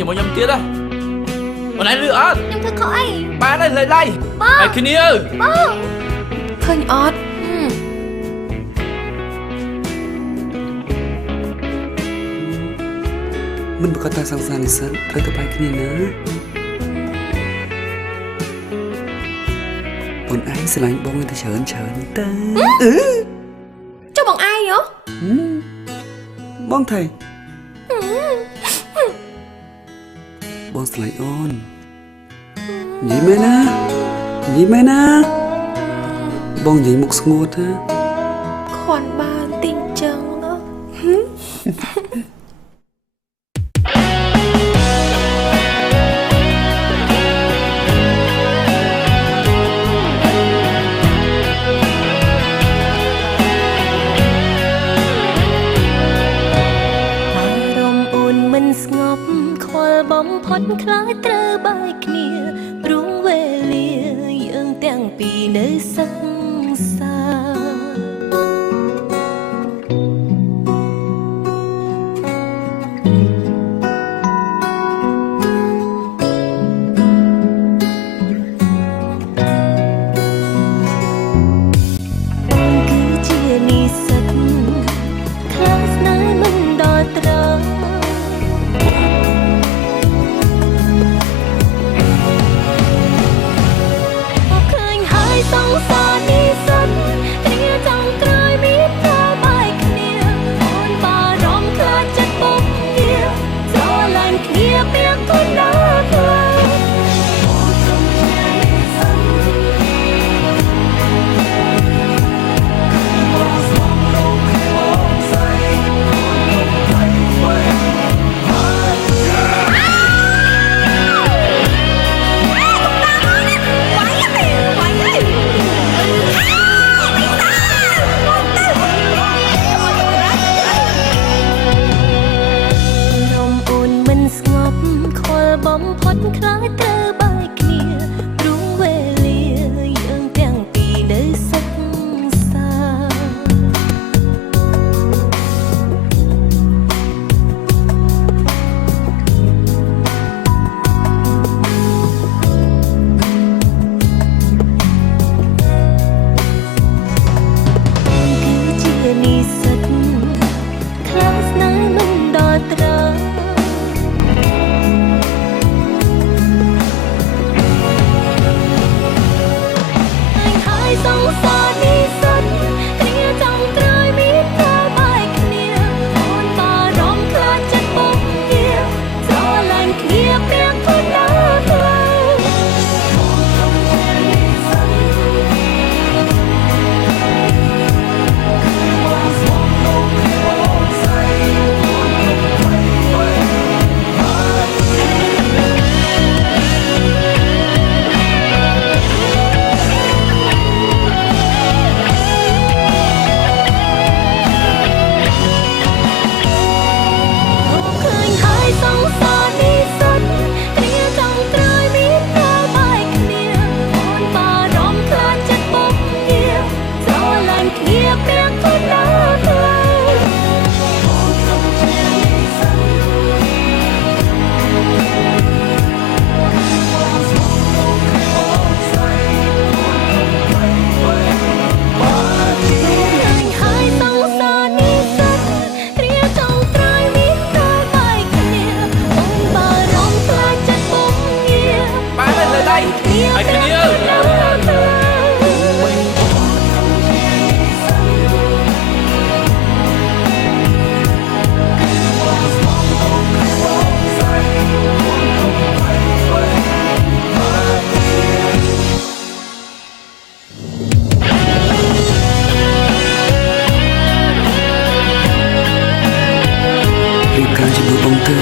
ជាមួយខ្ញុំទៀតណាបងឯងលឺអត់ខ្ញុំធ្វើខុសអីបានហើយលេងហើយគ្នាបងឃើញអត់មិនប្រកាសថាសង្សារនិស្សិតត្រូវទៅបាយគ្នាណាបងឯងស្រឡាញ់បងទៅច្រើនទៅចុះបងឯងហ៎បងថៃបងស្រឡាញ់អូននិយាយមែនណាបងនិយាយមុខស្ងួតណាខួនបានទីងចឹងស្ងប់ខ្វល់បំផុតខ្លាចត្រូវបាយគ្នាព្រោះវេលាយើងទាំងពីរនៅសិក្សាគឺជានិស្សិតខ្លាចស្នេហ៍មិនដល់ត្រង់សង្សារនិស្សិតគ្នាចង់ក្រោយមានធ្វើបាយគ្នាអូនបារម្ភខ្លាចចិត្តពុកងារស្រឡាញ់គ្នាពីគុណដល់ធ្វើអូនចង់ជានិស្សិតបងស្មងលោកបងស្អីលោកថៃវិញបំផុតខ្លាចត្រូវបាយគ្នាព្រោះវេលាយើងទាំងពីរនៅសិក្សាគឺជានិស្សិតខ្លាចស្នេហ៍មិនដល់ត្រង់សង្សារនិស្សិតគ្នាចង់ក្រោយមានធ្វើបាយគ្នាអូនបារម្ភខ្លាចចិត្តពុកងារស្រឡាញ់គ្នាពីគុណដល់ធ្វើអូនចង់ជានិស្សិតបងស្មងលោកបងស្អីអូនលោកថៃវិញសង្សារនិស្សិតគ្នាចង់ក្រោយមានធ្វើបាយគ្នាអូនបារម្ភខ្លាចចិត្តពុកងារស្រឡាញ់គ្នាពីគុណដល់ធ្វើអូនចង់ជានិស្សិតបងស្មងលោកបងស្អីអូនលោកថៃវិញហើយសង្សារនិស្សិតគ្នាចង់ក្រោយមានធ្វើបាយគ្នាអូនបារម្ភខ្លាចចិត្តពុកងារបានហើយលេងហើយគ្នារៀបការជាមួយបងទៅ